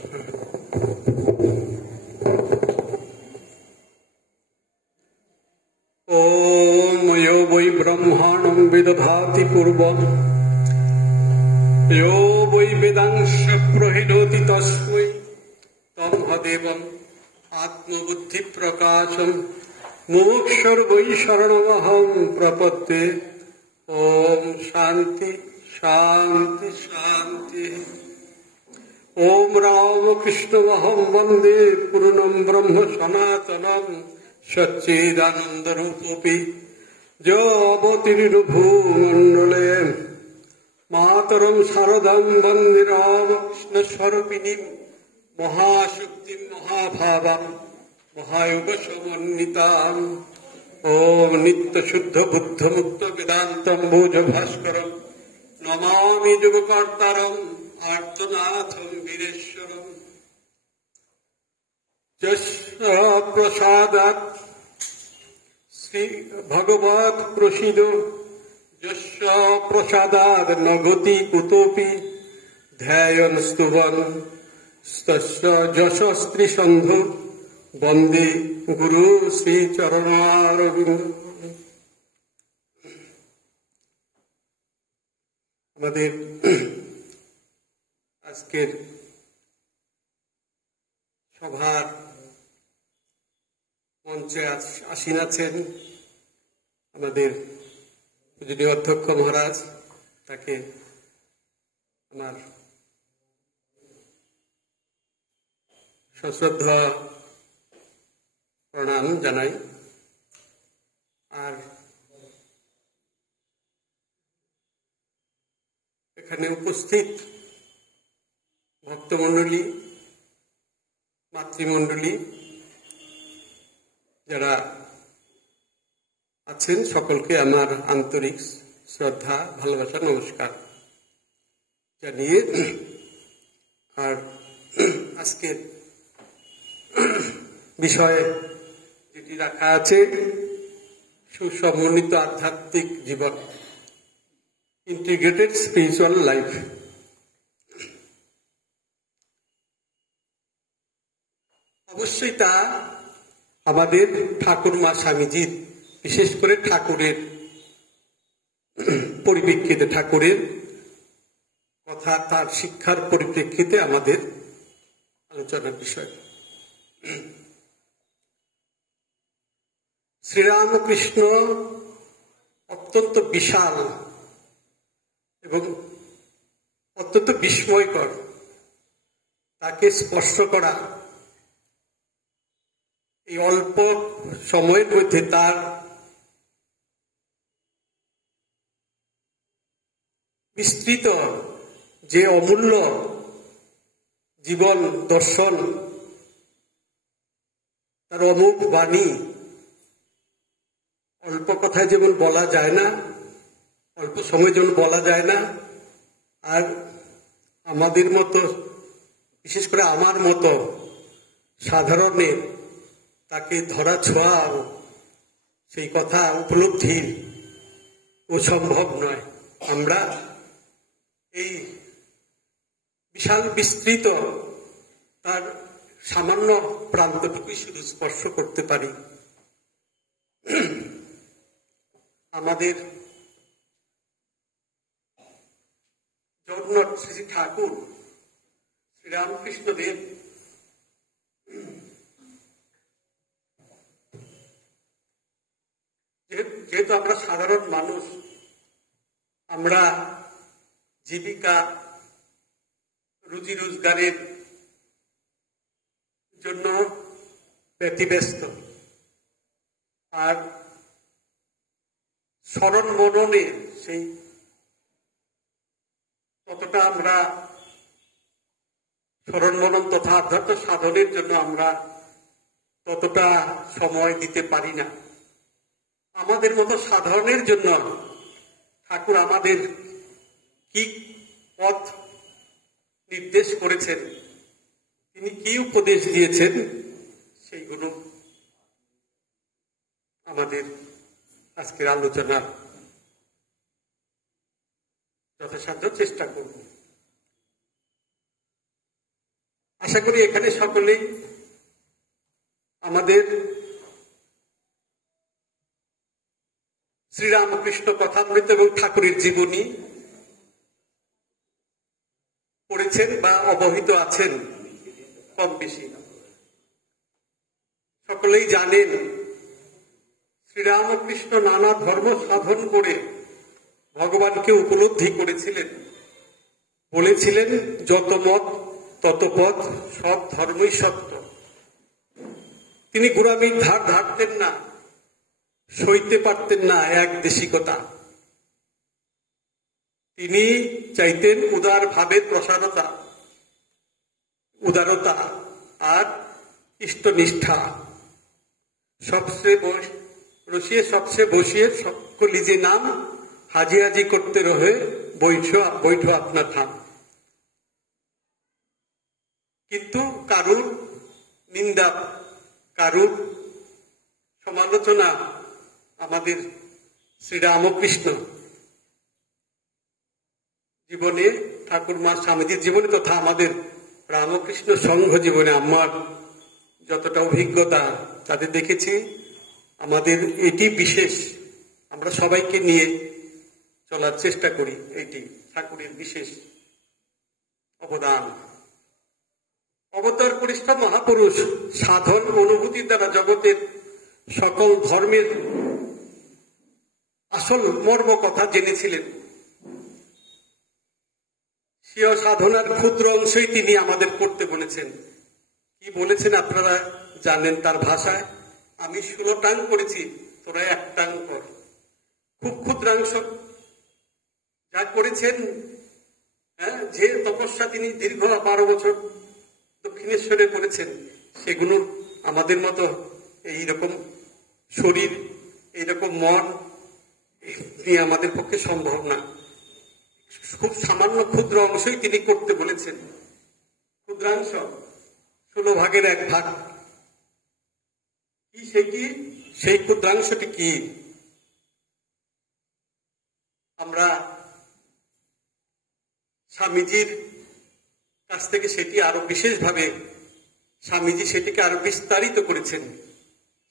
ओम यो वै ब्रह्माणं विदधाति पूर्वं यो वै वेदांश प्रहिणोति तस्मै तमहदेवम् आत्मबुद्धिप्रकाशं मोक्षर्वै शरणमहं प्रपद्ये। ओम शांति शांति शांति। ओम रामकृष्णमहं वन्दे पूर्णं ब्रह्म सनातनं सच्चिदानन्दरूपी जो अवतीर्णो भूमण्डले मातरं शारदां वन्दे रामकृष्णस्वरूपिणीं महाशक्तिं महाभावां महायोगसमन्विताम्। ओम नित्यशुद्ध बुद्धमुक्त वेदान्तं भोजभास्करं नमामि जुगकर्तारम् आर्तनाथं वीरेश्वरम्। यस्य प्रसादात् श्री भगवत् प्रसीदो यस्य प्रसादात् न गति कुतोऽपि ध्यायन् स्तुवन् तस्य यशस्त्री सन्धो वन्दे गुरु श्री चरणारविन्द। আমাদের আজকের সভার মঞ্চে আসীন আছেন আমাদের পূজনীয় অধ্যক্ষ মহারাজ, তাকে আমার সশ্রদ্ধা প্রণাম জানাই। আর এখানে উপস্থিত ভক্তমণ্ডলী, মাতৃমণ্ডলী যারা আছেন সকলকে আমার আন্তরিক শ্রদ্ধা, ভালোবাসা, নমস্কার জানিয়ে আর আজকের বিষয়ে যেটি রাখা আছে সুসমন্বিত আধ্যাত্মিক জীবন, ইন্টিগ্রেটেড স্পিরিচুয়াল লাইফ। অবশ্যই তা আমাদের ঠাকুরমা স্বামীজির, বিশেষ করে ঠাকুরের পরিপ্রেক্ষিতে, ঠাকুরের কথা, তার শিক্ষার পরিপ্রেক্ষিতে আমাদের আলোচনার বিষয়। শ্রীরামকৃষ্ণ অত্যন্ত বিশাল এবং অত্যন্ত বিস্ময়কর। তাকে স্পর্শ করা এই অল্প সময়ের মধ্যে তার বিস্তৃত যে অমূল্য জীবন দর্শন, তার অমুক বাণী অল্প কথায় যেমন বলা যায় না, অল্প সময় যেমন বলা যায় না, আর আমাদের মতো, বিশেষ করে আমার মতো সাধারণের তাকে ধরা ছোঁয়া, সেই কথা উপলব্ধি ও সম্ভব নয়। আমরা এই বিশাল বিস্তৃত তার সামান্য প্রান্তটুকুই শুধু স্পর্শ করতে পারি। আমাদের জগন্নাথ শ্রী ঠাকুর শ্রীরামকৃষ্ণদেব যেহেতু আমরা সাধারণ মানুষ, আমরা জীবিকা রুজি রোজগারের জন্য ব্যতিব্যস্ত, আর স্মরণ মননে সেই ততটা আমরা স্মরণ মনন তথা আধ্যাত্ম সাধনের জন্য আমরা ততটা সময় দিতে পারি না। আমাদের মতো সাধারণের জন্য ঠাকুর আমাদের কি পথ নির্দেশ করেছেন, তিনি কি উপদেশ দিয়েছেন, সেইগুলো আমাদের আজকের আলোচনা যথাসাধ্য চেষ্টা করব। আশা করি এখানে সকলেই আমাদের শ্রীরামকৃষ্ণ কথামৃত এবং ঠাকুরের জীবনী পড়েছেন বা অবহিত আছেন কম বেশি। সকলেই জানেন শ্রীরামকৃষ্ণ নানা ধর্ম সাধন করে ভগবানকে উপলব্ধি করেছিলেন, বলেছিলেন যত মত তত পথ, সব ধর্মই সত্য। তিনি গোড়ামির ধার ধারতেন না, সইতে পারতেন না এক দেশিকতা। তিনি চাইতেন উদার ভাবের প্রসারতা, উদারতা আর ইষ্টনিষ্ঠা। সবসে বসিয়ে কলিজে নাম, হাজি হাজি করতে রহে বৈঠ আপনার থাম। কিন্তু কারুর নিন্দা, কারুর সমালোচনা আমাদের শ্রীরামকৃষ্ণ জীবনে, ঠাকুরমা স্বামীজির জীবনে তথা আমাদের রামকৃষ্ণ সংঘ জীবনে আমার যতটা অভিজ্ঞতা তাদের দেখেছি, আমাদের এটি বিশেষ। আমরা সবাইকে নিয়ে চলার চেষ্টা করি, এটি ঠাকুরের বিশেষ অবদান। অবতার পরিষ্ঠা মহাপুরুষ সাধন অনুভূতির দ্বারা জগতের সকল ধর্মের আসল মর্ম কথা জেনেছিলেন। স্বীয় সাধনার ক্ষুদ্র অংশই তিনি আমাদের করতে বলেছেন। কি বলেছেন আপনারা জানেন তার ভাষায়, আমি 16 টাং করেছি, তোরা 1 টাং কর। খুব ক্ষুদ্রাংশ যা করেছেন, যে তপস্যা তিনি দীর্ঘ 12 বছর দক্ষিণেশ্বরে করেছেন, সেগুলো আমাদের মতো এইরকম শরীর, এইরকম মন নিয়ে আমাদের পক্ষে সম্ভব না। খুব সামান্য ক্ষুদ্র অংশই তিনি করতে বলেছেন। ক্ষুদ্রাংশ 16 ভাগের 1 ভাগ। কি সেই ক্ষুদ্রাংশটি কি? আমরা স্বামীজির কাছ থেকে সেটি আরো বিশেষভাবে, স্বামীজি সেটিকে আরো বিস্তারিত করেছেন।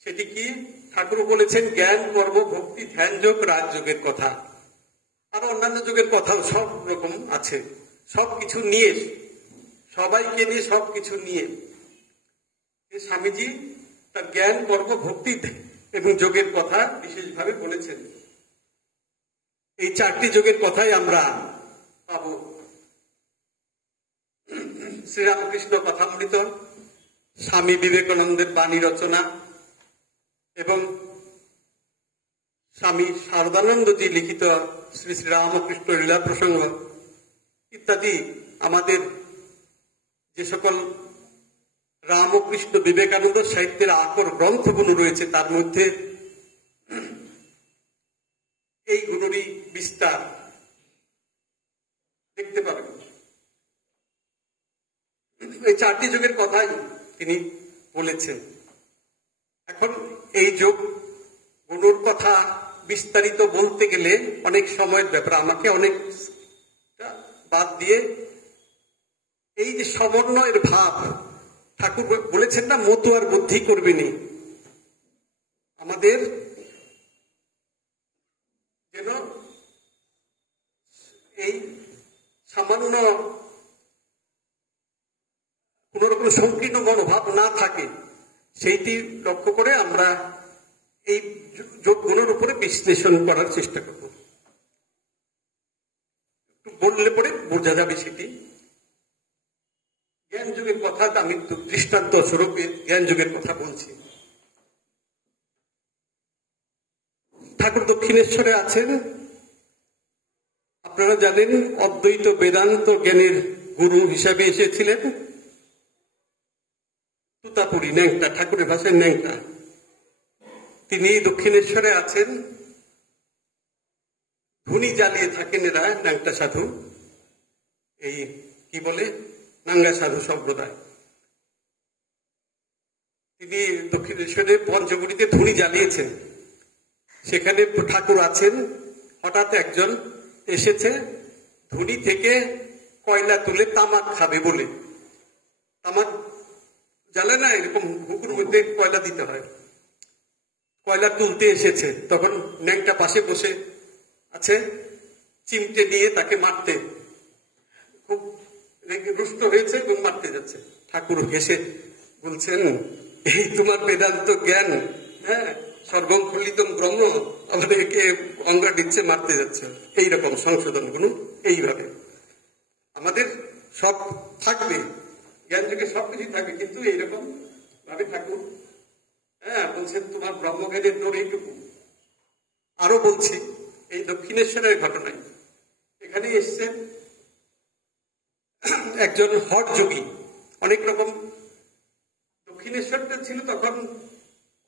সেটি কি? ঠাকুর বলেছেন জ্ঞান, কর্ম, ভক্তি, ধ্যান যোগ, রাজযোগের কথা। আর অন্যান্য যুগের কথাও সব রকম আছে। সবকিছু নিয়ে, সবাইকে নিয়ে, সবকিছু নিয়ে স্বামীজি তার জ্ঞান, কর্ম, ভক্তি এবং যোগের কথা বিশেষভাবে বলেছেন। এই 4টি যোগের কথাই আমরা পাব শ্রীরামকৃষ্ণ কথামৃত, স্বামী বিবেকানন্দের বাণী রচনা এবং স্বামী শারদানন্দজি লিখিত শ্রী শ্রী রামকৃষ্ণ লীলা প্রসঙ্গ ইত্যাদি। আমাদের যে সকল রামকৃষ্ণ বিবেকানন্দ সাহিত্যের আকর গ্রন্থগুলো রয়েছে, তার মধ্যে এই গুণেরই বিস্তার দেখতে পাবেন। এই 4টি যুগের কথাই তিনি বলেছেন। এখন এই যোগ গুণের কথা বিস্তারিত বলতে গেলে অনেক সময়ের ব্যাপার, আমাকে অনেক বাদ দিয়ে এই যে সমন্বয়ের ভাব, ঠাকুর বলেছেন না মতো আর বুদ্ধি করবেনি, আমাদের যেন এই সামান্য কোন রকম সংকীর্ণ মনোভাব না থাকে, সেইটি লক্ষ্য করে আমরা এই যোগগুলোর উপরে বিশ্লেষণ করার চেষ্টা করব। একটু বললে পরে বোঝা যাবে সেটি। জ্ঞান যুগের কথা আমি দৃষ্টান্ত স্বরূপ জ্ঞান যুগের কথা বলছি। ঠাকুর দক্ষিণেশ্বরে আছেন, আপনারা জানেন অদ্বৈত বেদান্ত জ্ঞানের গুরু হিসাবে এসেছিলেন তুতাপুরী, ন্যাংটা, ঠাকুরের ভাষায় ন্যাংটা। তিনি দক্ষিণেশ্বরে আছেন, ধুনি জ্বালিয়ে থাকেন এরা ন্যাংটা সাধু, এই কি বলে নাঙ্গা সাধু সম্প্রদায়। তিনি দক্ষিণেশ্বরে পঞ্চবটিতে ধুনি জ্বালিয়েছেন, সেখানে ঠাকুর আছেন। হঠাৎ একজন এসেছে ধুনি থেকে কয়লা তুলে তামাক খাবে বলে, আমার জানে না এরকম হুকুর মধ্যে কয়লা দিতে হয়, কয়লা তুলতে এসেছে, তখন ন্যাংটা পাশে বসে আছে, চিমটে নিয়ে তাকে মারতে খুব রুষ্ট হয়েছে এবং মারতে যাচ্ছে। ঠাকুর হেসে বলছেন, এই তোমার বেদান্ত জ্ঞান, হ্যাঁ, সর্বং খলিতম ব্রহ্ম, আবার একে অঙ্গা দিচ্ছে, মারতে যাচ্ছে। এইরকম সংশোধন গুলো এইভাবে আমাদের সব থাকবে, জ্ঞান যুগে সবকিছু থাকবে, কিন্তু এইরকম ভাবে ঠাকুর, হ্যাঁ, বলছেন তোমার ব্রহ্মজ্ঞানের দৌড় এইটুকু। আরো বলছি, এই দক্ষিণেশ্বরের ঘটনায় এখানে এসছেন একজন হঠ যোগী। অনেক রকম দক্ষিণেশ্বরটা ছিল তখন,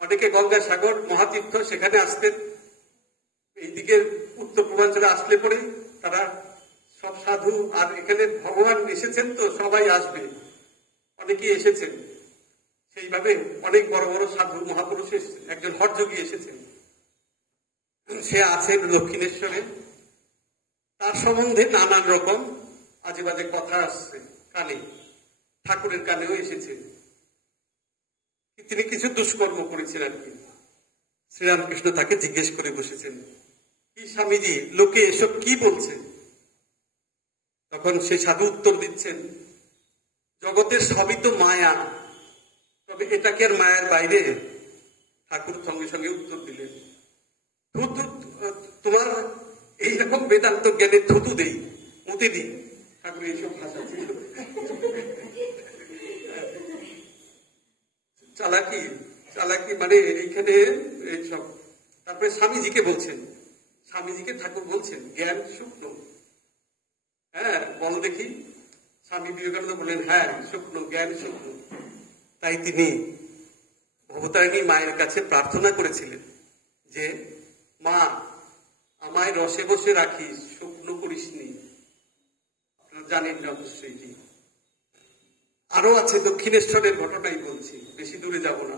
অনেকে গঙ্গাসাগর মহাতীর্থ সেখানে আসতেন। এইদিকে উত্তর পূর্বাঞ্চলে আসলে পরে তারা সব সাধু, আর এখানে ভগবান এসেছেন তো সবাই আসবে, অনেকেই এসেছেন। সেইভাবে অনেক বড় বড় সাধু মহাপুরুষ এসেছেন। একজন হঠ যোগী এসেছেন, সে আছেন দক্ষিণেশ্বরে। তার সম্বন্ধে নানান রকম আজে বাজে কথা আসছে কানে, ঠাকুরের কানেও এসেছে। তিনি কিছু দুষ্কর্ম করেছেন আর কি। শ্রীরামকৃষ্ণ তাকে জিজ্ঞেস করে বসেছেন, কি স্বামীজি, লোকে এসব কি বলছে? তখন সে সাধু উত্তর দিচ্ছেন, জগতের সবই তো মায়া, তবে এটা কি আর মায়ার বাইরে? ঠাকুর সঙ্গে সঙ্গে উত্তর দিলেন, থুতু, তোমার এইরকম বেদান্ত জ্ঞানে থুতু দেই, মুতে দিই। ঠাকুর এইসব ভাষা ছিল, চালাকি চালাকি, মানে এইখানে এইসব। তারপরে স্বামীজিকে বলছেন, স্বামীজিকে ঠাকুর বলছেন জ্ঞান শুকনো, হ্যাঁ বল দেখি। স্বামী বিবেকানন্দ বললেন, হ্যাঁ শুকনো, জ্ঞান শুকনো। তাই তিনি ভবতারিণী মায়ের কাছে প্রার্থনা করেছিলেন যে, মা আমায় রসে বসে রাখিস, শুকনো করিসনি। আপনারা জানেন না অবশ্যই। আরো আছে, দক্ষিণেশ্বরের ঘটনাই বলছি, বেশি দূরে যাব না।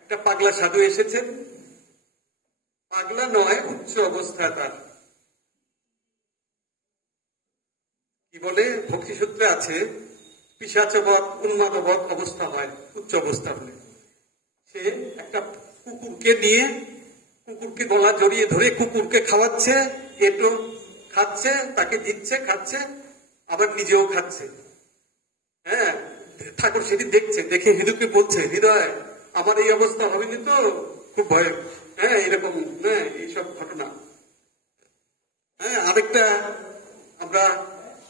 একটা পাগলা সাধু এসেছেন, পাগলা নয়, উচ্চ অবস্থা তার। কি বলে ভক্তিসূত্রে আছে, পিশাচবৎ উন্মাদবৎ অবস্থা হয় উচ্চ অবস্থা হলে। সে একটা কুকুরকে নিয়ে, কুকুরকে গলা জড়িয়ে ধরে কুকুরকে খাওয়াচ্ছে, এটো খাচ্ছে, তাকে দিচ্ছে, খাচ্ছে, আবার নিজেও খাচ্ছে। হ্যাঁ, ঠাকুর সেটি দেখছে, দেখে হিন্দুকে বলছে, হৃদয় আমার এই অবস্থা হবেনি তো, খুব ভয়। হ্যাঁ, এরকম, হ্যাঁ এইসব ঘটনা। হ্যাঁ, আরেকটা আমরা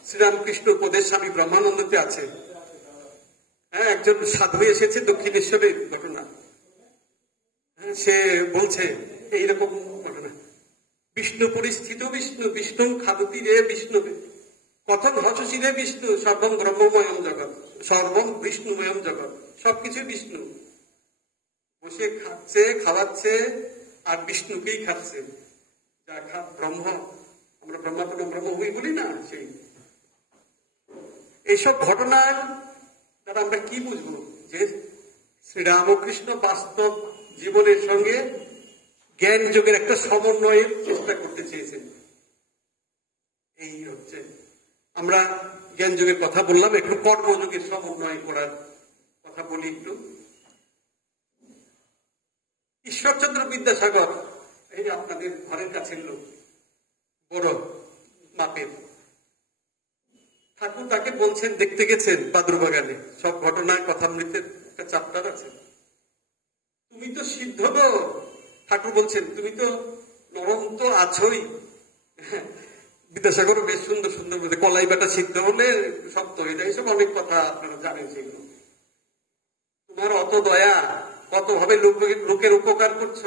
শ্রীরামকৃষ্ণ উপদেশ স্বামী ব্রহ্মানন্দতে আছে। হ্যাঁ, একজন সাধু এসেছে দক্ষিণেশ্বরের ঘটনা। হ্যাঁ, সে বলছে এইরকম ঘটনা, বিষ্ণু পরিস্থিত বিষ্ণু, বিষ্ণু খাদতি রে বিষ্ণু, কথম হসসি রে বিষ্ণু, সর্বম ব্রহ্মময়ম জগৎ, সর্বম বিষ্ণুময়ম জগৎ, সবকিছু বিষ্ণু। বসে খাচ্ছে, খাওয়াচ্ছে, আর বিষ্ণুকেই খাচ্ছে। যা ব্রহ্ম, আমরা ব্রহ্মাত্মা ব্রহ্ম হই বলি না, সেই এইসব ঘটনার দ্বারা আমরা কি বুঝবো? যে শ্রীরামকৃষ্ণ বাস্তব জীবনের সঙ্গে জ্ঞান যোগের একটা সমন্বয়ের চেষ্টা করতে চেয়েছেন। এই হচ্ছে, আমরা জ্ঞান যোগের কথা বললাম, একটু কর্মযোগের সমন্বয় করার কথা বলি একটু। ঈশ্বরচন্দ্র বিদ্যাসাগর, এই আপনাদের ঘরের কাছের লোক, বড় মাপের। ঠাকুর তাকে বলছেন, দেখতে গেছেন বাদুরবাগানে, সব ঘটনায় কথামৃতের একটা চ্যাপ্টার আছে। তুমি তো সিদ্ধ গো। ঠাকুর বলছেন, তুমি তো নরম তো আছোই। বিদ্যাসাগর বেশ সুন্দর সুন্দর বলছে, কলাই বাটা সিদ্ধ হলে শক্ত হয়ে যায়, এইসব অনেক কথা আপনারা জানেন সেগুলো। তোমার অত দয়া, কত ভাবে লোকের উপকার করছ।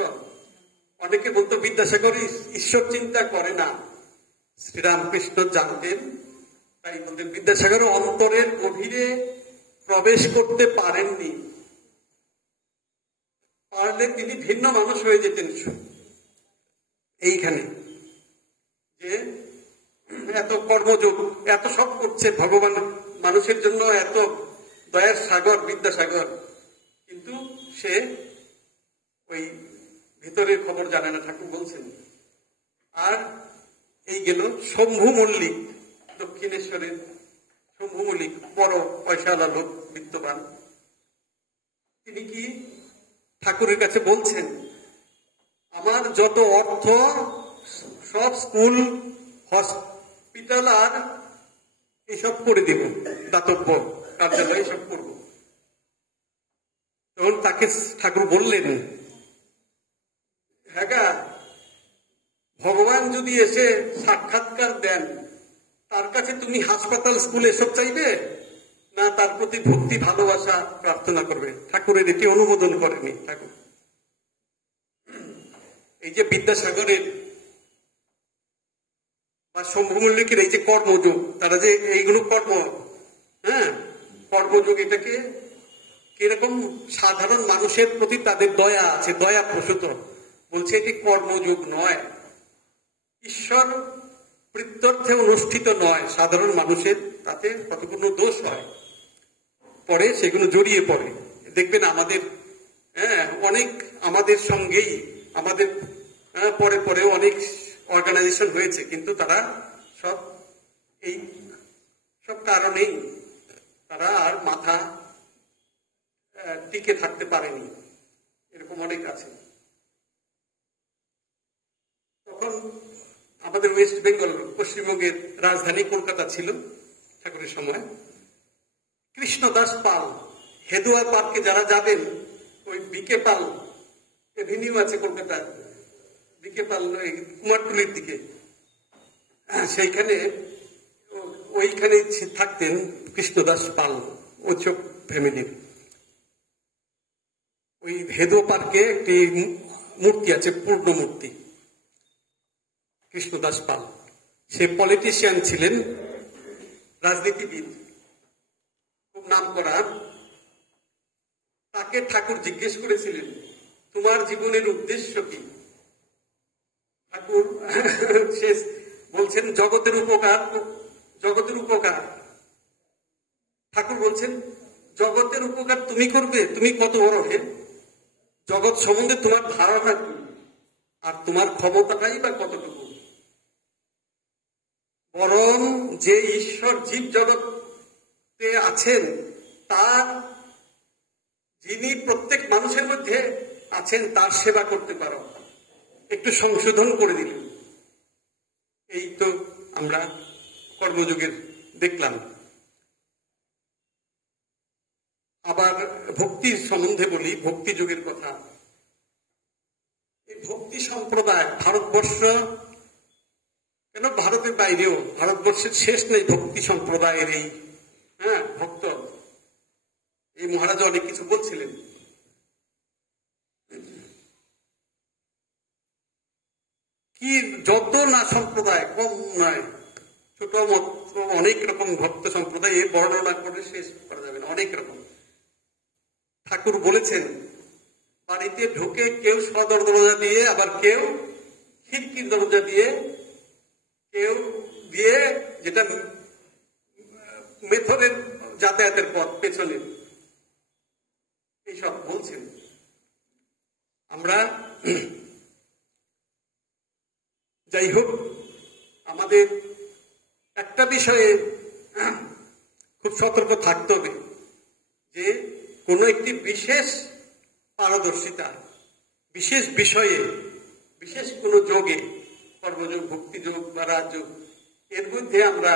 অনেকে বলতো বিদ্যাসাগর ঈশ্বর চিন্তা করে না, শ্রীরামকৃষ্ণ জানতেন, তাই বলতেন। বিদ্যাসাগর অন্তরের গভীরে প্রবেশ করতে পারেননি, পারলে তিনি ভিন্ন মানুষ হয়ে যেতেন। এইখানে যে এত কর্মযোগ, এত সব করছে ভগবান মানুষের জন্য, এত দয়ার সাগর বিদ্যাসাগর, কিন্তু সে ওই ভিতরের খবর জানে না, ঠাকুর বলছেন। আর এই গেল শম্ভু মল্লিক, দক্ষিণেশ্বরের শম্ভু মল্লিক বড় পয়সাওয়ালা লোক, বিত্তবান। তিনি কি ঠাকুরের কাছে বলছেন, আমার যত অর্থ সব স্কুল, হসপিটাল আর এসব করে দিব, দাতব্য কার্যালয় এসব করব। তখন তাকে ঠাকুর বললেন, হ্যাঁ, ভগবান যদি এসে সাক্ষাৎকার দেন, তার কাছে তুমি হাসপাতাল, স্কুল এসব চাইবে না তার প্রতি ভক্তি ভালোবাসা প্রার্থনা করবে? ঠাকুরের এটি অনুমোদন করেনি ঠাকুর। এই যে বিদ্যাসাগরের বা শম্ভু মল্লিকের এই যে কর্মযোগ, তারা যে এইগুলো কর্মযোগ, এটাকে কিরকম সাধারণ মানুষের প্রতি তাদের দয়া আছে, দয়া প্রসূত। বলছে এটি কর্মযোগ নয়, ঈশ্বর প্রত্যর্থে অনুষ্ঠিত নয়, সাধারণ মানুষের তাতে কতগুলো দোষ হয়, পরে সেগুলো জড়িয়ে পড়ে। দেখবেন আমাদের অনেক, আমাদের সঙ্গেই আমাদের পরে পরে অনেক অর্গানাইজেশন হয়েছে, কিন্তু তারা সব এই সব কারণেই তারা আর মাথা টিকে থাকতে পারেনি, এরকম অনেক আছে। তখন আমাদের ওয়েস্ট বেঙ্গল, পশ্চিমবঙ্গের রাজধানী কলকাতা ছিল ঠাকুরের সময়। কৃষ্ণদাস পাল, হেদুয়া পার্কে যারা যাবেন, ওই বিকে পাল এভিনিউ আছে কলকাতার, বিকে পাল কুমারটুলির দিকে, সেইখানে ওইখানে থাকতেন কৃষ্ণদাস পাল, ওচক ফ্যামিলির। ওই হেদুয়া পার্কে একটি মূর্তি আছে, পূর্ণ মূর্তি, কৃষ্ণদাস পাল। সে পলিটিশিয়ান ছিলেন, রাজনীতিবিদ, খুব নাম করা। তাকে ঠাকুর জিজ্ঞেস করেছিলেন, তোমার জীবনের উদ্দেশ্য কি? ঠাকুর সে বলছেন, জগতের উপকার, জগতের উপকার। ঠাকুর বলছেন, জগতের উপকার তুমি করবে? তুমি কত বড় হে, জগৎ সম্বন্ধে তোমার ধারণা কি, আর তোমার ক্ষমতাটাই বা কতটুকু? বরং যে ঈশ্বর জীব জগতে আছেন, তার, যিনি প্রত্যেক মানুষের মধ্যে আছেন, তার সেবা করতে পারো। একটু সংশোধন করে দিলেন। এই তো আমরা কর্মযুগের দেখলাম। আবার ভক্তির সম্বন্ধে বলি, ভক্তি যুগের কথা। এই ভক্তি সম্প্রদায় ভারতবর্ষ কেন, ভারতের বাইরেও, ভারতবর্ষের শেষ নেই ভক্তি সম্প্রদায়ের এই ভক্ত। এই মহারাজ অনেক কিছু বলছিলেন। কি যত না সম্প্রদায়, কম নয়, ছোট মত, অনেক রকম ভক্ত সম্প্রদায়, এর বর্ণনা করে শেষ করা যাবে না, অনেক রকম। ঠাকুর বলেছেন, বাড়িতে ঢুকে কেউ সদর দরজা দিয়ে, আবার কেউ খিড়কির দরজা দিয়ে, কেউ দিয়ে যেটা মেথরের যাতায়াতের পথ পেছনে, এইসব বলছেন। আমরা যাই হোক, আমাদের একটা বিষয়ে খুব সতর্ক থাকতে হবে, যে কোনো একটি বিশেষ পারদর্শিতা, বিশেষ বিষয়ে, বিশেষ কোনো যোগে, কর্মযোগ, ভক্তিযোগ বা রাজযোগ, এর মধ্যে আমরা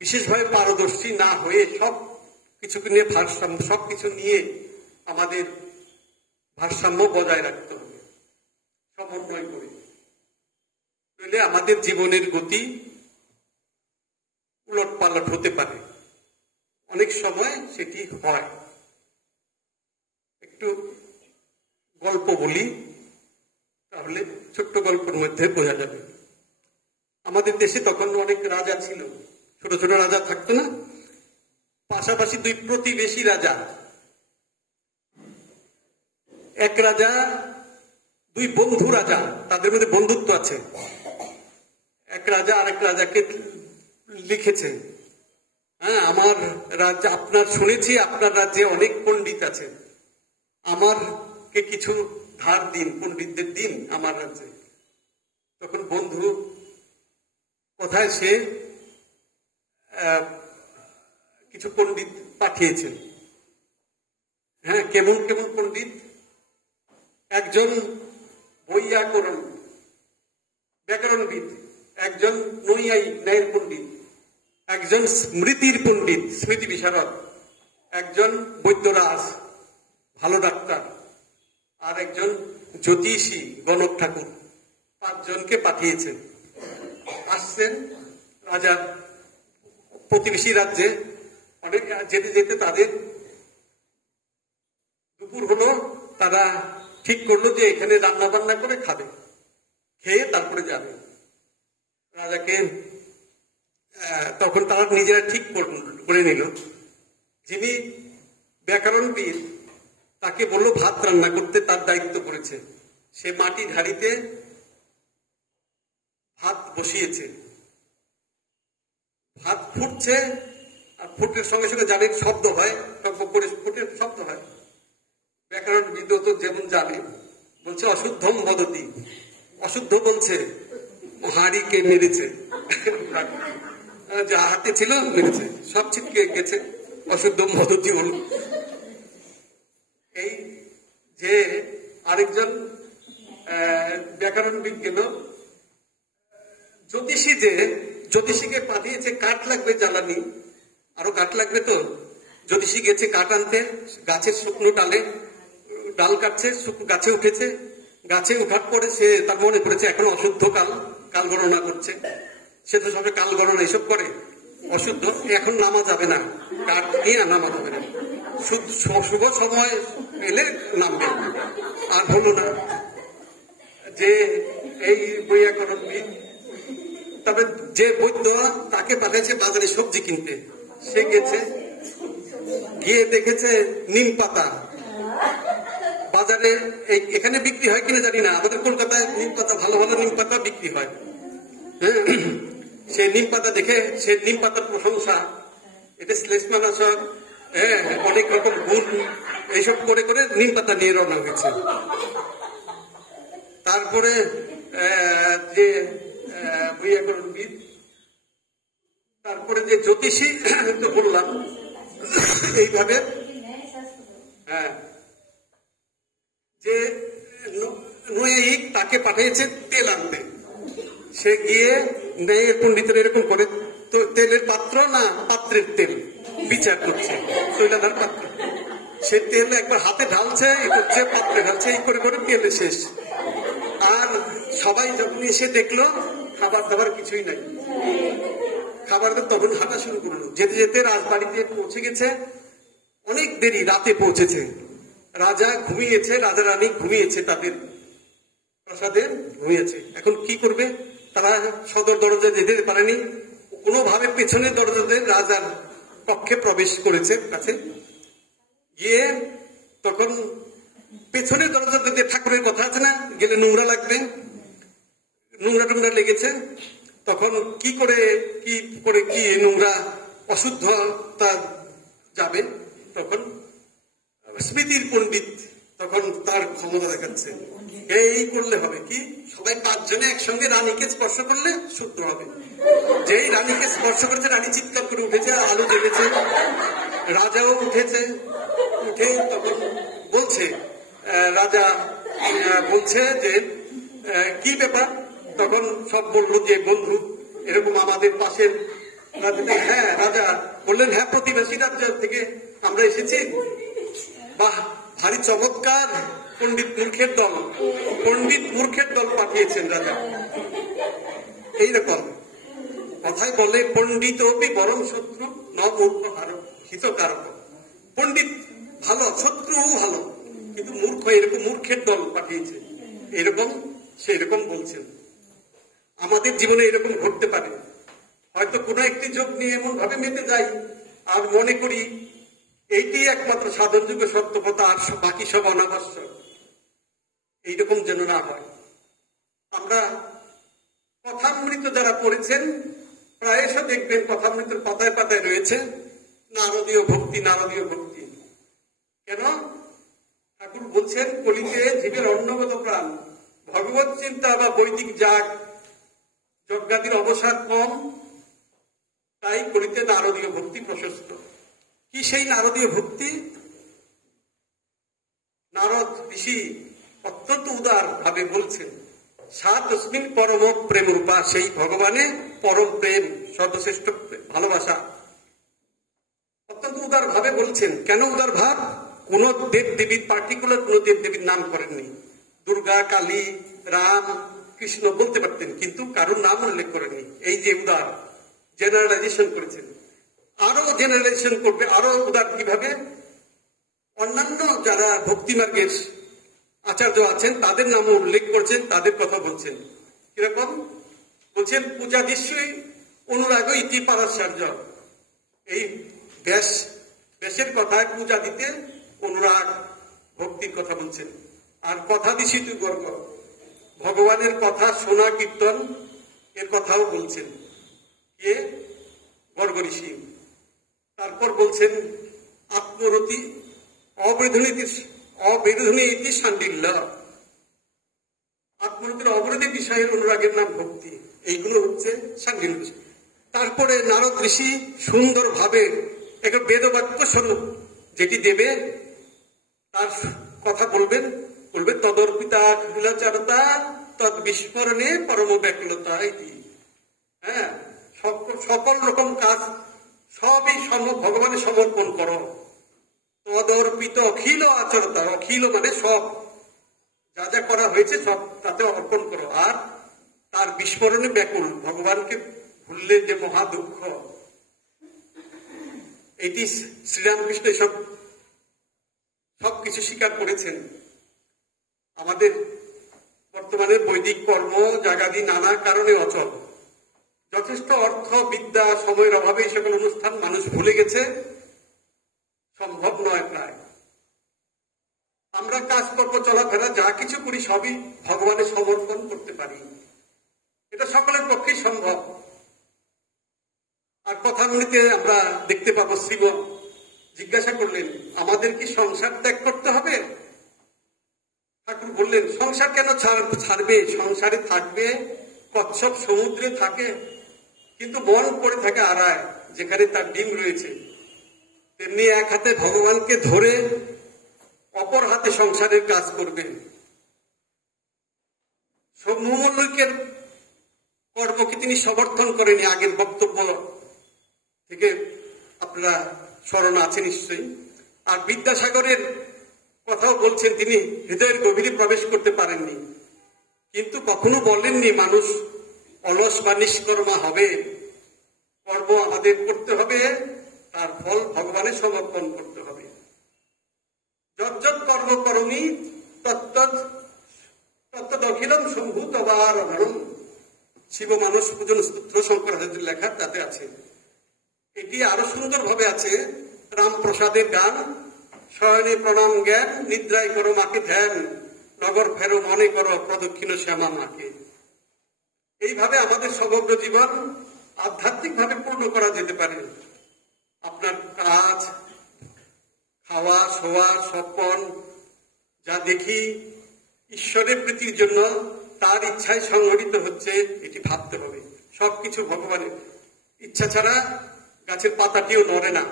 বিশেষভাবে পারদর্শী না হয়ে সব কিছুকে নিয়ে ভারসাম্য, সবকিছু নিয়ে আমাদের ভারসাম্য বজায় রাখতে হবে, সমন্বয় করে। নইলে আমাদের জীবনের গতি উলট পালট হতে পারে, অনেক সময় সেটি হয়। একটু গল্প বলি, তাহলে ছোট্ট গল্পের মধ্যে বোঝা যাবে। আমাদের দেশে তখন অনেক রাজা ছিল, ছোট ছোট রাজা থাকতো না, পাশাপাশি দুই প্রতিবেশী রাজা। এক রাজা, দুই বন্ধু রাজা, তাদের মধ্যে বন্ধুত্ব আছে। এক রাজা আরেক রাজাকে লিখেছে, আমার রাজ্য, আপনার শুনেছি আপনার রাজ্যে অনেক পণ্ডিত আছে, আমারকে কিছু ধার দিন, পণ্ডিতদের দিন আমার রাজ্যে। তখন বন্ধু কোথায়, সে কিছু পণ্ডিত পাঠিয়েছেন। হ্যাঁ, কেমন কেমন পণ্ডিত? একজন বৈয়াকরণ ব্যাকরণবিদ, একজন নৈয়ায়িক ন্যায়ের পণ্ডিত, একজন স্মৃতির পণ্ডিত স্মৃতি বিশারদ, একজন বৈদ্যরাজ ভালো ডাক্তার, আর একজন জ্যোতিষী গণক ঠাকুর, 5 জনকে পাঠিয়েছেন। আসছেন রাজার প্রতিবেশী রাজ্যে। অনেক যেতে যেতে তাদের দুপুর হলো, তারা ঠিক করলো যে এখানে রান্না বান্না করে খাবে, খেয়ে তারপরে যাবে। রাজাকে তখন তারা নিজেরা ঠিক করে নিল। যিনি ব্যাকরণবিদ তাকে বললো ভাত রান্না করতে, তার দায়িত্ব করেছে। সে মাটির হাঁড়িতে ভাত বসিয়েছে, ভাত ফুটছে, আর ফুটের সঙ্গে সঙ্গে জানেন শব্দ হয়, টকবক করে ফুটের শব্দ হয়। ব্যাকরণবিদ তো যেমন জানে, বলছে অশুদ্ধম বদতি, অশুদ্ধ বলছে, হাঁড়িকে মেরেছে, যা হাতে ছিল মেরেছে, সব ছিটকে গেছে, অশুদ্ধম বদতি হল। এই যে আরেকজন ব্যাকরণবিদ গেল, জ্যোতিষীকে পাঠিয়েছে কাঠ লাগবে, জ্বালানি, আরো কাঠ লাগবে। তো জ্যোতিষী গেছে কাঠ আনতে, গাছের শুকনো ডাল কাটছে, গাছে উঠেছে। গাছে উঠার পরে সে তার মনে পড়েছে এখন অশুদ্ধ কাল গণনা করছে। সে তো সবে কাল গণনা এসব করে, অশুদ্ধ, এখন নামা যাবে না, কাঠ নিয়ে নামা যাবে না, শুভ সময় এলে নামবে। আর হলো না যে এই বৈয়াকরণবিদ, তবে যে বৈদ্য তাকে পাঠিয়েছে বাজারে সবজি কিনতে, সে গেছে, গিয়ে দেখেছে নিম পাতা বাজারে, এখানে বিক্রি হয় কিনা জানি না, আমাদের কলকাতায় নিম পাতা, ভালো ভালো নিম পাতা বিক্রি হয়। সে নিম পাতা দেখে, সে নিম পাতার প্রশংসা, এটা শ্লেষ্মানাশক, অনেক রকম গুণ, এইসব করে করে নিম পাতা নিয়ে রওনা হয়েছে। তারপরে যে বৈয়াকরণবিদ, তারপরে যে জ্যোতিষী, তো বললাম এইভাবে, হ্যাঁ, যে নৈয়ায়িক তাকে পাঠিয়েছে তেল আনতে। সে গিয়ে ন্যায়ের পণ্ডিতের এরকম করে, তো তেলের পাত্র না পাত্রের তেল বিচার করছে, তৈলাধার পাত্র। সে তেল একবার হাতে ঢালছে, করছে, পাত্রে ঢালছে, এই করে করে তেলে শেষ। আর সবাই যখন এসে দেখলো খাবার দাবার কিছুই নাই, খাবার তখন হাঁটা শুরু করলো। যেতে যেতে রাজবাড়িতে পৌঁছে গেছে, অনেক দেরি, রাতে পৌঁছেছে। রাজা ঘুমিয়েছে, রাজা রানী ঘুমিয়েছে, তাদের প্রাসাদে ঘুমিয়েছে। এখন কি করবে? তারা সদর দরজা যেতে পারেনি, কোনোভাবে পেছনের দরজাতে রাজার কক্ষে প্রবেশ করেছে। কাছে গিয়ে তখন পেছনের দরজাতে ঠাকুরের কথা আছে না, গেলে নোংরা লাগবে, নোংরা টোংরা লেগেছে। তখন কি করে কি নোংরা অশুদ্ধতা যাবে? তখন স্মৃতির পণ্ডিত তখন তার ক্ষমতা দেখাচ্ছে, এই করলে হবে কি, সবাই 5 জনে একসঙ্গে রানীকে স্পর্শ করলে শুদ্ধ হবে। যেই রানীকে স্পর্শ করেছে, রানী চিৎকার করে উঠেছে, আলো জ্বেলেছে, রাজাও উঠেছে। উঠে তখন বলছে, রাজা বলছে যে কি ব্যাপার? তখন সব বললো যে বন্ধু এরকম আমাদের পাশের রাজ্যে। হ্যাঁ, রাজা বললেন, হ্যাঁ, প্রতিবেশী রাজ্য থেকে আমরা এসেছি। বাহ, ভারী চমৎকার, পণ্ডিত মূর্খের দল পাঠিয়েছেন রাজা। এইরকম কথাই বলে, পণ্ডিত অপি বরং শত্রু ন মূর্খ হিতকারক। পণ্ডিত ভালো, শত্রুও ভালো, কিন্তু মূর্খ, এরকম মূর্খের দল পাঠিয়েছে, এরকম সেরকম বলছেন। আমাদের জীবনে এরকম ঘটতে পারে, হয়তো কোনো একটি যোগ নিয়ে এমন ভাবে মেতে যাই আর মনে করি এইটি একমাত্র সাধনযোগ্য সত্য কথা, আর বাকি সব অনাবশ্যক। এইরকম যেন না হয়। আমরা কথামৃত যারা পড়েছেন, প্রায়শ দেখবেন কথামৃতের পাতায় পাতায় রয়েছে নারদীয় ভক্তি, নারদীয় ভক্তি। কেন? ঠাকুর বলছেন, কলিতে জীবের অন্নগত প্রাণ, ভগবত চিন্তা বা বৈদিক যজ্ঞাদির অবসাদ কম, তাই তাই করিতে নারদীয় ভক্তি প্রশস্ত। কি সেই নারদীয় ভক্তি? নারদ ঋষি অত্যন্ত উদার ভাবে বলছেন, সা তস্মিন পরম প্রেম রূপা, সেই ভগবানের পরম প্রেম, সর্বশ্রেষ্ঠ ভালোবাসা। অত্যন্ত উদার ভাবে বলছেন। কেন উদার ভাব? কোন দেব দেবীর পার্টিকুলার কোন দেব দেবীর নাম করেননি। দুর্গা, কালী, রাম, কৃষ্ণ বলতে পারতেন, কিন্তু কারোর নাম উল্লেখ করেননি। এই যে উদার, জেনারেলাইজেশন করেছেন। আরো জেনারেলাইজেশন করবে, আরো উদার কিভাবে? অন্যান্য যারা ভক্তিমার্গের আচার্য আছেন তাদের নাম উল্লেখ করছেন, তাদের কথা বলছেন। কিরকম বলছেন? পূজা দৃশ্যই অনুরাগ ইতি পারাচার্য। এই ব্যাসের কথায় পূজা দিতে অনুরাগ ভক্তির কথা বলছেন। আর কথা দিছি তুই গর্গ, ভগবানের কথা শোনা কীর্তন এর কথাও বলছেন কে? গর্গ ঋষি। তারপর বলছেন আত্মরতি অবেদনী ইতি শান্ডিল্য, আত্মরতির অবরোধী বিষয়ের অনুরাগের নাম ভক্তি। এইগুলো হচ্ছে শান্ডিল্য। তারপরে নারদ ঋষি সুন্দর ভাবে একটা বেদবাক্য স্বরূপ যেটি দেবে তার কথা বলবেন। তদর্পিতা খিলাচারতা তদ বিস্মরণে পরম ব্যাকুলতা। হ্যাঁ, সকল রকম কাজ সবই ভগবানের সমর্পণ করো। তদর্পিত অখিল আচরতা, অখিল মানে সব, যা যা করা হয়েছে সব তাতে অর্পণ করো। আর তার বিস্মরণে ব্যাকুল, ভগবানকে ভুললে যে মহা দুঃখ, এটি শ্রীরামকৃষ্ণ সবকিছু স্বীকার করেছেন। আমাদের বর্তমানে বৈদিক কর্ম জাগাদি নানা কারণে অচল। যথেষ্ট অর্থ, বিদ্যা, সময়ের অভাবে এই সকল অনুষ্ঠান মানুষ ভুলে গেছে, সম্ভব নয় প্রায়। আমরা কাজকর্ম, চলাফেরা যা কিছু করি সবই ভগবানের সমর্পণ করতে পারি, এটা সকলের পক্ষেই সম্ভব। আর কথাগুলিতে আমরা দেখতে পাবো, শ্রীমন জিজ্ঞাসা করলেন আমাদের কি সংসার ত্যাগ করতে হবে? ঠাকুর বললেন সংসার কেন ছাড়বে? সংসারে থাকবে, কচ্ছপ সমুদ্রে থাকে, কিন্তু মন পড়ে থাকে আড়ায়, যেখানে তার ডিম রয়েছে। তেমনি এক হাতে ভগবানকে ধরে অপর হাতে সংসারের কাজ করবেন। মৌমল্লিকের কর্মকে তিনি সমর্থন করেনি। আগের বক্তব্য থেকে আপনারা স্মরণ আছে নিশ্চয়ই। আর বিদ্যাসাগরের কথাও বলছেন, তিনি হৃদয়ের গভীরে প্রবেশ করতে পারেননি, কিন্তু কখনো বলেননি মানুষ অলস বা নিষ্কর্মা হবে। কর্ম আমাদের করতে হবে, তার ফল ভগবানের সমর্পণ করতে হবে। যজ্জত কর্ম করণী তত্তদখিলম সম্ভূত অবারভণম, শিব মানস পূজন স্তোত্র শঙ্করাচার্যের লেখা, তাতে আছে। এটি আরো সুন্দর ভাবে আছে রামপ্রসাদের গান, শয়নে প্রণাম জ্ঞান, নিদ্রায় করো মাকে ধ্যান, নগর ফেরো মনে করো প্রদক্ষিণ শ্যামা মাকে। এইভাবে আমাদের সমগ্র জীবন আধ্যাত্মিক ভাবে পূর্ণ করা যেতে পারে। আপনার কাজ, খাওয়া, শোয়া, স্বপন যা দেখি ঈশ্বরের প্রীতির জন্য, তার ইচ্ছায় সংগঠিত হচ্ছে, এটি ভাবতে হবে। সবকিছু ভগবানের ইচ্ছা ছাড়া গাছের পাতাটিও নড়ে না।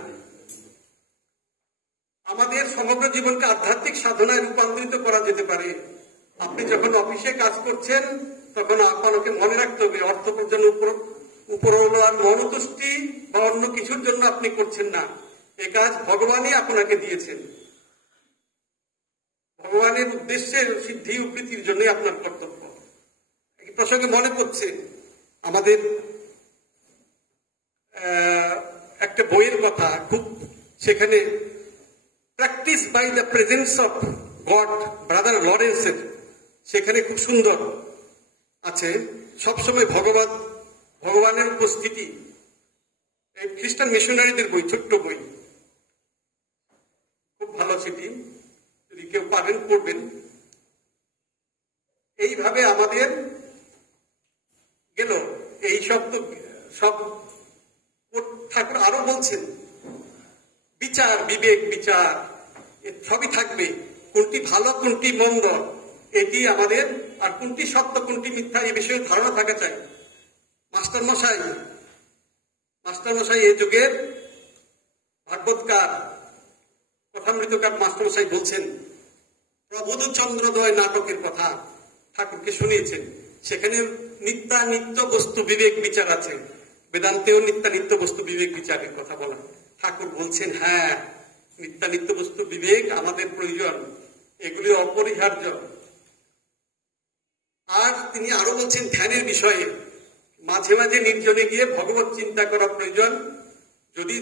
আমাদের সমগ্র জীবনকে আধ্যাত্মিক সাধনায় রূপান্তরিত করা যেতে পারে। আপনি যখন অফিসে কাজ করছেন তখন আপনাকে মনে রাখতে হবে অর্থ উপার্জন উপরওয়ালা আর মনোতুষ্টি বা অন্য কিছুর জন্য আপনি করছেন না। এ কাজ ভগবানই আপনাকে দিয়েছেন, ভগবানের উদ্দেশ্যের সিদ্ধি ও প্রীতির জন্যই আপনার কর্তব্য। এই প্রসঙ্গে মনে করছে আমাদের একটা বইয়ের কথা, খুব সেখানে practice by the presence of God, brother লরেন্সের, সেখানে খুব সুন্দর আছে সবসময় ভগবানের উপস্থিতি। এই খ্রিস্টান মিশনারিদের বই, ছোট্ট বই, খুব ভালো সেটি, যদি কেউ পারেন পড়বেন। এইভাবে আমাদের গেল এই সব ঠাকুর আরো বলছেন বিচার, বিবেক, বিচার সবই থাকবে, কোনটি ভালো কোনটি মন্দ এটি আমাদের, আর কোনটি সত্য কোনটি মিথ্যা এই বিষয়ে ধারণা থাকা চাই। মাস্টার মশাই মাস্টারমশাই এই যুগের ভাগবতকার, কথামৃতকার মাস্টারমশাই বলছেন, প্রবোধ চন্দ্রোদয় নাটকের কথা ঠাকুরকে শুনিয়েছেন। সেখানে নিত্যানিত্য বস্তু বিবেক বিচার আছে, বেদান্তেও নিত্যানিত্য বস্তু বিবেক বিচারের কথা বলা। ঠাকুর বলছেন, হ্যাঁ, নিত্যানিত্য বস্তু বিবেক আমাদের প্রয়োজন, এগুলি অপরিহার্য। আর তিনি আরো বলছেন ধ্যানের বিষয়ে, মাঝে মাঝে নির্জনে গিয়ে ভগবত চিন্তা করা প্রয়োজন। যদি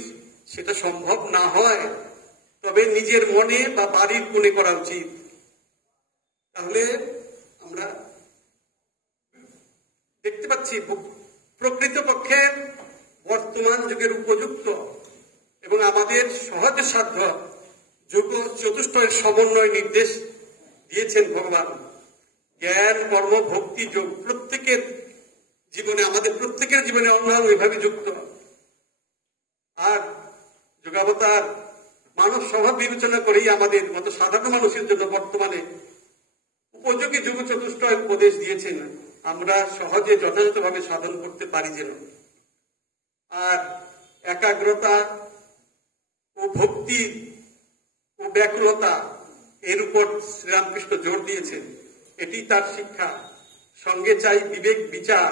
সেটা সম্ভব না হয় তবে নিজের মনে বা বাড়ির কোণে করা উচিত। তাহলে আমরা দেখতে পাচ্ছি প্রকৃতপক্ষে বর্তমান যুগের উপযুক্ত এবং আমাদের সহজ সাধ্য যোগ চতুষ্টয়ের সমন্বয় নির্দেশ দিয়েছেন ভগবান। জ্ঞান, কর্ম, ভক্তি, যোগ প্রত্যেকের জীবনে, আমাদের প্রত্যেকের জীবনে অঙ্গাঙ্গ এভাবে যুক্ত। আর যোগাবতার মানব স্বভাব বিবেচনা করেই আমাদের মতো সাধারণ মানুষের জন্য বর্তমানে উপযোগী যোগ চতুষ্টয় উপদেশ দিয়েছেন, আমরা সহজে যথাযথভাবে সাধন করতে পারি যেন। আর একাগ্রতা ও ভক্তি ও ব্যাকুলতা, এর উপর শ্রীরামকৃষ্ণ জোর দিয়েছেন, এটি তার শিক্ষা। সঙ্গে চাই বিবেক বিচার।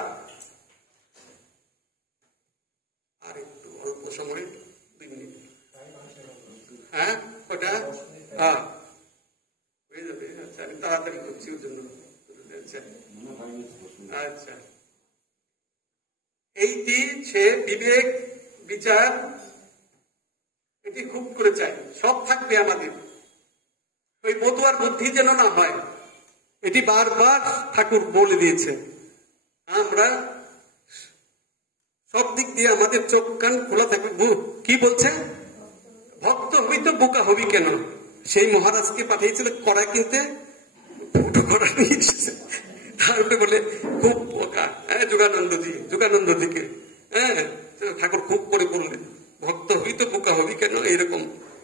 আর একটু অল্প সময়, 2 মিনিট। হ্যাঁ, ওটা হয়ে যাবে। আচ্ছা, আমি তাড়াতাড়ি করছি ওর জন্য। আচ্ছা, এইটি সে বিবেক বিচার, এটি খুব করে চাই, সব থাকবে আমাদের। ওই মতুয়ার বুদ্ধি যেন না হয়, এটি বারবার ঠাকুর বলে দিয়েছেন। আমরা সব দিক দিয়ে আমাদের চোখ কান খোলা থাকবে। কি বলছে? ভক্ত হবি তো বোকা হবি কেন? সেই মহারাজকে পাঠিয়েছিল কড়া কিনতে, ফুটো কড়া নিয়ে এসেছে। তারপরে বলে খুব বোকা। হ্যাঁ, যোগানন্দজিকে হ্যাঁ ঠাকুর খুব করে বললেন, ভক্ত হবি তো বোকা হবি কেন? এইরকম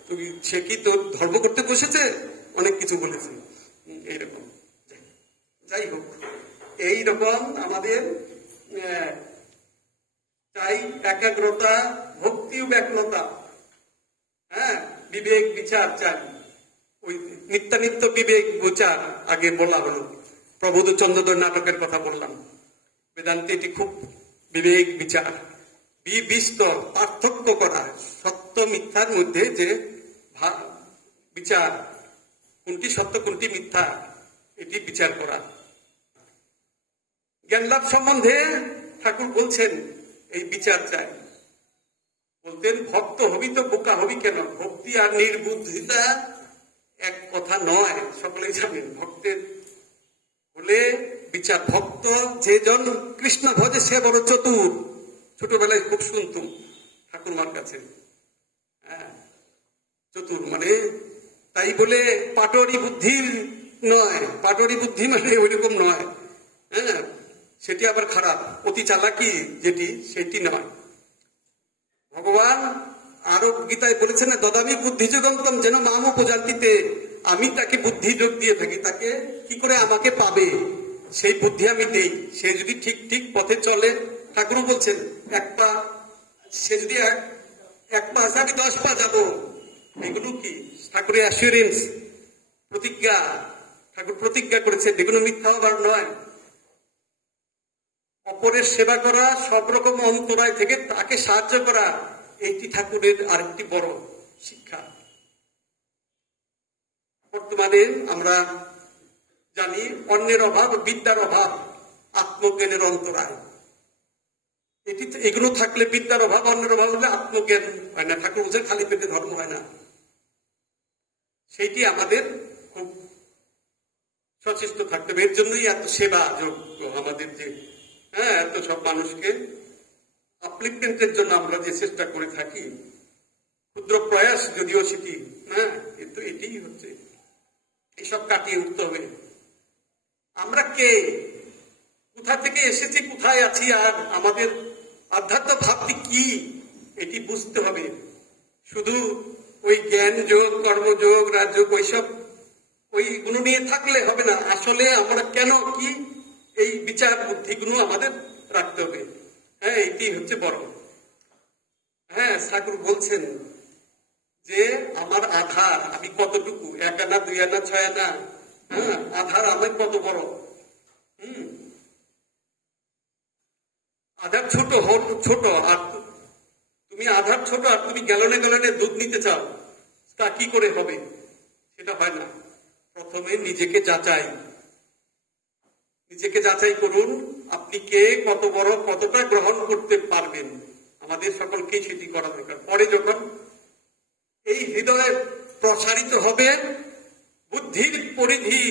তুমি, সে কি তোর ধর্ম করতে বসেছে? অনেক কিছু বলেছে এইরকম। যাই হোক, এইরকম আমাদের চাই একাগ্রতা, ভক্তি ও ব্যাকুলতা, হ্যাঁ, বিবেক বিচার চাই। ওই নিত্যানিত্য বিবেক বিচার আগে বলা হলো, প্রবোধ চন্দ্রোদয় নাটকের কথা বললাম। বেদান্তে এটি খুব বিবেক বিচার, বিস্তর পার্থক্য করা, সত্য মিথ্যার মধ্যে যে বিচার, কোনটি সত্য কোনটি মিথ্যা, এটি বিচার করা। জ্ঞান লাভ সম্বন্ধে ঠাকুর বলছেন এই বিচার চাই। বলতেন, ভক্ত হবি তো বোকা হবি কেন? ভক্তি আর নির্বুদ্ধিতা এক কথা নয়, সকলেই জানেন। ভক্তের বলে বিচার, ভক্ত যে জন কৃষ্ণ ভজে সে বড় চতুর। ছোটবেলায় খুব শুনতুম ঠাকুরমার কাছে। হ্যাঁ, চতুর মানে তাই বলে পাটরি বুদ্ধি নয়, পাটরি বুদ্ধি মানে ওইরকম নয়। হ্যাঁ, সেটি আবার খারাপ, অতি চালাকি যেটি, সেটি নয়। ভগবান আরো গীতায় বলেছেন না, দদামি বুদ্ধি যোগন্তম যেন মাম উপজাতিতে, আমি তাকে বুদ্ধি যোগ দিয়ে থাকি, তাকে কি করে আমাকে পাবে সেই বুদ্ধি আমি দেই। সে যদি ঠিক ঠিক পথে চলে, ঠাকুর বলছেন এক পা, সে যদি এক পা আসে, আমি 10 পা যাবো। এগুলো কি ঠাকুরের অ্যাসুরেন্স, প্রতিজ্ঞা। ঠাকুর প্রতিজ্ঞা করেছে, এগুলো মিথ্যা হবার নয়। অপরের সেবা করা, সব রকম অন্তরায় থেকে তাকে সাহায্য করা, এইটি ঠাকুরের আরেকটি বড় শিক্ষা। বর্তমানে আমরা জানি অন্যের অভাব, বিদ্যার অভাব, আত্মজ্ঞানের অন্তরায়। এগুলো থাকলে বিদ্যার অভাব, অন্যের অভাব হলে আত্মজ্ঞান হয় না। ঠাকুর বলছেন খালি পেটে ধর্ম হয় না। সেইটি আমাদের খুব সচেষ্ট থাকতে হবে। এর জন্যই এত সেবা যোগ্য আমাদের, যে হ্যাঁ এত সব মানুষকে আপলিফমেন্টের জন্য আমরা যে চেষ্টা করে থাকি, ক্ষুদ্র প্রয়াস যদিও সেটি, হ্যাঁ, কিন্তু এটি হচ্ছে, এইসব কাটিয়ে উঠতে হবে। আমরা কে, কোথা থেকে এসেছি, কোথায় আছি, আর আমাদের আধ্যাত্ম ভাবটি কি, এটি বুঝতে হবে। শুধু ওই জ্ঞান যোগ, কর্মযোগ, রাজযোগ, ওইগুলো নিয়ে থাকলে হবে না। আসলে আমরা কেন কি, এই বিচার বুদ্ধিগুলো আমাদের রাখতে হবে। হ্যাঁ, এটি হচ্ছে বড়। হ্যাঁ, ঠাকুর বলছেন যে আমার আধার আমি কতটুকু, 1 আনা 2 আনা 6 আনা, হ্যাঁ, আধার আমি কত বড়। আধার ছোট ছোট, আর তুমি আধার ছোট আর তুমি গ্যালনে গ্যালনে দুধ নিতে চাও, তা কি করে হবে? সেটা হয় না। প্রথমে নিজেকে যাচাই করুন, আপনি কে, কত বড়, কতটা গ্রহণ করতে পারবেন। আমাদের সকলকেই সেটি করা দরকার। পরে যখন এই হৃদয়ে প্রসারিত হবে, বুদ্ধির পরিধি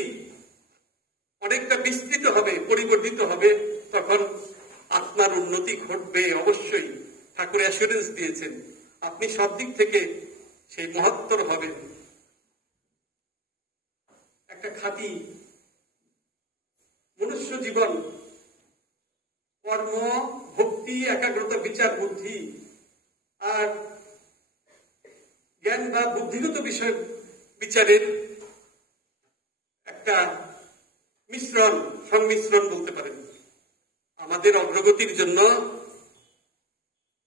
অনেকটা বিস্তৃত হবে, পরিবর্তিত হবে, তখন আত্মার উন্নতি ঘটবে অবশ্যই। ঠাকুর অ্যাসুরেন্স দিয়েছেন, আপনি সব দিক থেকে সেই মহত্তর হবেন। একটা খাঁটি মনুষ্য জীবন, কর্ম, ভক্তি, একাগ্রতা, বিচার, বুদ্ধি আর জ্ঞান বা বুদ্ধিগত বিষয় বিচারের একটা মিশ্রণ, সংমিশ্রণ বলতে পারেন। আমাদের অগ্রগতির জন্য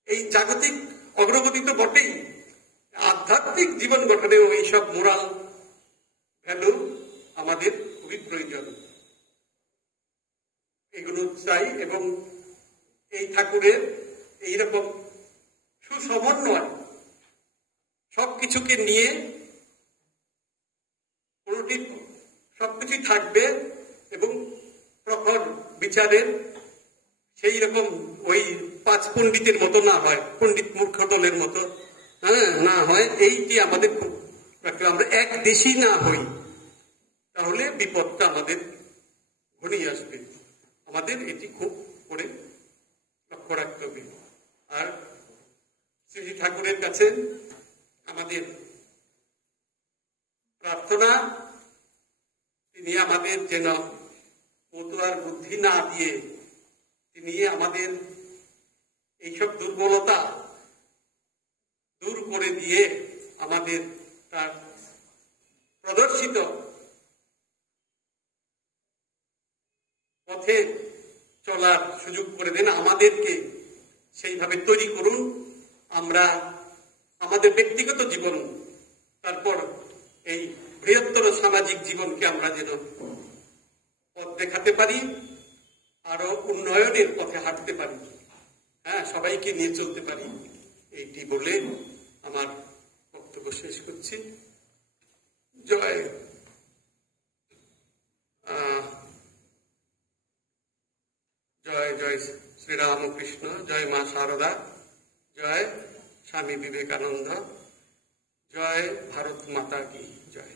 এই জাগতিক অগ্রগতি তো বটেই, আধ্যাত্মিক জীবন গঠনেও এইসব মোরাল ভ্যালু আমাদের খুবই প্রয়োজন। এগুলো চাই, এবং এই ঠাকুরের এইরকম সুসমন্বয় সবকিছুকে নিয়ে, কোনটি সবকিছুই থাকবে, এবং প্রখর বিচারের সেই রকম ওই 5 পণ্ডিতের মতো না হয়, পণ্ডিত মূর্খ দলের মতো, হ্যাঁ, না হয়। এইটি আমাদের খুব, আমরা এক দেশি না হই, তাহলে বিপদটা আমাদের ঘনিয়ে আসবে। আমাদের এটি খুব করে লক্ষ্য রাখতে হবে। আর শ্রী ঠাকুরের কাছে আমাদের প্রার্থনা, তিনি আমাদের যেন মতুয়ার বুদ্ধি না দিয়ে, তিনি আমাদের এইসব দুর্বলতা দূর করে দিয়ে আমাদের তার প্রদর্শিত পথে চলার সুযোগ করে দেন, আমাদেরকে সেইভাবে তৈরি করুন। আমরা আমাদের ব্যক্তিগত জীবন, তারপর এই বৃহত্তর সামাজিক জীবনকে আমরা যেন পথ দেখাতে পারি, আরো উন্নয়নের পথে হাঁটতে পারি, হ্যাঁ, সবাইকে নিয়ে চলতে পারি। এইটি বলে আমার বক্তব্য শেষ করছি। জয় জয় জয় শ্রীরামকৃষ্ণ, জয় মা শারদা, জয় স্বামী বিবেকানন্দ, জয় ভারত মাতা কি জয়।